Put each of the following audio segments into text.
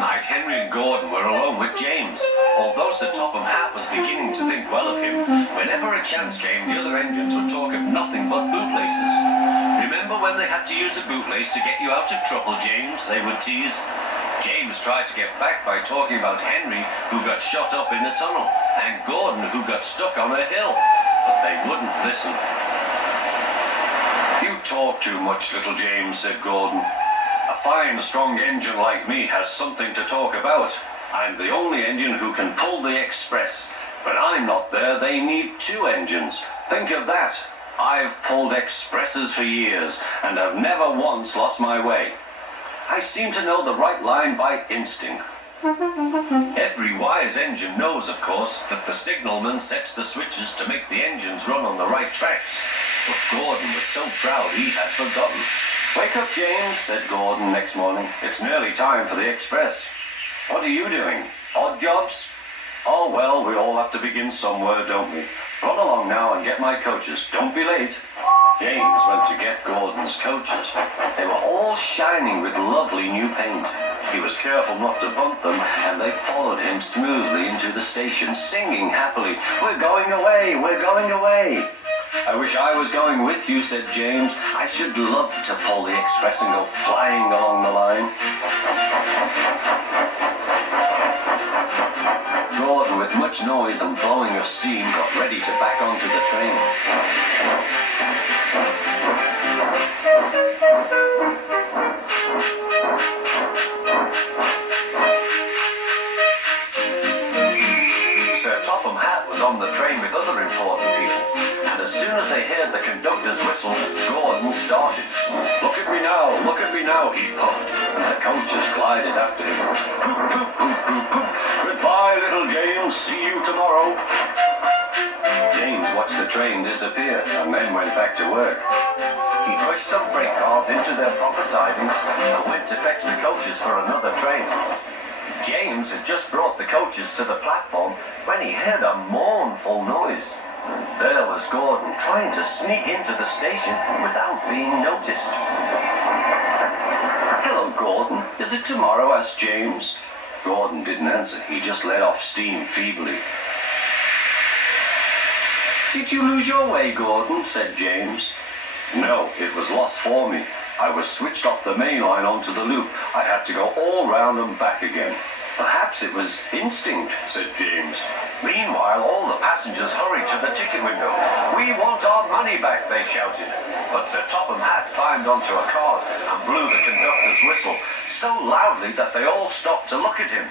night, Henry and Gordon were alone with James. Although Sir Topham Hatt was beginning to think well of him, whenever a chance came, the other engines would talk of nothing but bootlaces. Remember when they had to use a bootlace to get you out of trouble, James? They would tease. James tried to get back by talking about Henry, who got shot up in a tunnel, and Gordon, who got stuck on a hill. But they wouldn't listen. You talk too much, little James, said Gordon. A fine, strong engine like me has something to talk about. I'm the only engine who can pull the express. When I'm not there, they need two engines. Think of that. I've pulled expresses for years and have never once lost my way. I seem to know the right line by instinct. Every wise engine knows, of course, that the signalman sets the switches to make the engines run on the right tracks. But Gordon was so proud he had forgotten. Wake up, James, said Gordon next morning. It's nearly time for the express. What are you doing? Odd jobs? Oh, well, we all have to begin somewhere, don't we? Run along now and get my coaches. Don't be late. James went to get Gordon's coaches. They were all shining with lovely new paint. He was careful not to bump them, and they followed him smoothly into the station, singing happily, "We're going away, we're going away." I wish I was going with you, said James. I should love to pull the express and go flying along the line. Gordon, with much noise and blowing of steam, got ready to back onto the train. Sir Topham Hatt was on the train with other important people, and as soon as they heard the conductor's whistle, Gordon started. Look at me now, he puffed, and the coaches glided after him. Poop, poop, poop, poop, poop. Goodbye, little James, see you tomorrow. James watched the train disappear and then went back to work. He pushed some freight cars into their proper sidings and went to fetch the coaches for another train. James had just brought the coaches to the platform when he heard a mournful noise. There was Gordon trying to sneak into the station without being noticed. Hello, Gordon. Is it tomorrow? Asked James. Gordon didn't answer. He just let off steam feebly. Did you lose your way, Gordon? Said James. No, it was lost for me. I was switched off the main line onto the loop. I had to go all round and back again. Perhaps it was instinct, said James. Meanwhile, all the passengers hurried to the ticket window. We want our money back, they shouted. But Sir Topham Hatt climbed onto a cart and blew the conductor's whistle so loudly that they all stopped to look at him.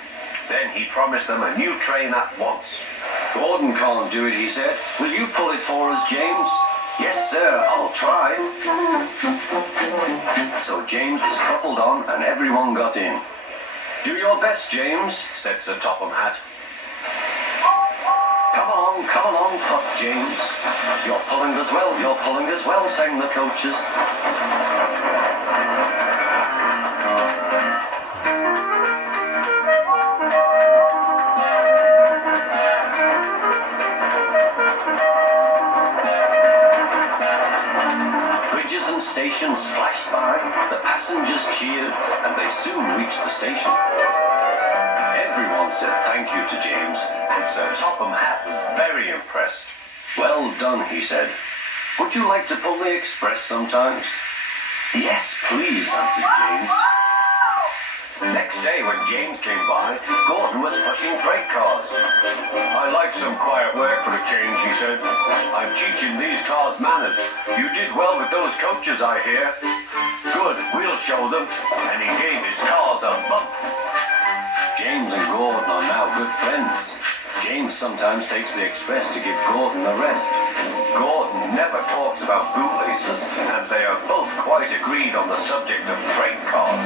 Then he promised them a new train at once. Gordon can't do it, he said. Will you pull it for us, James? Yes, sir, I'll try. So James was coupled on and everyone got in. Do your best, James, said Sir Topham Hatt. Come along, puffed James. You're pulling as well, sang the coaches. Bridges and stations flashed by, the passengers cheered, and they soon reached the station. Everyone said thank you to James, and Sir Topham Hatt was very impressed. Well done, he said. Would you like to pull the express sometimes? Yes, please, answered James. Next day, when James came by, Gordon was pushing freight cars. I like some quiet work for a change, he said. I'm teaching these cars manners. You did well with those coaches, I hear. Good, we'll show them. And he gave his cars a bump. James and Gordon are now good friends. James sometimes takes the express to give Gordon a rest. Gordon never talks about bootlaces, and they are both quite agreed on the subject of freight cars.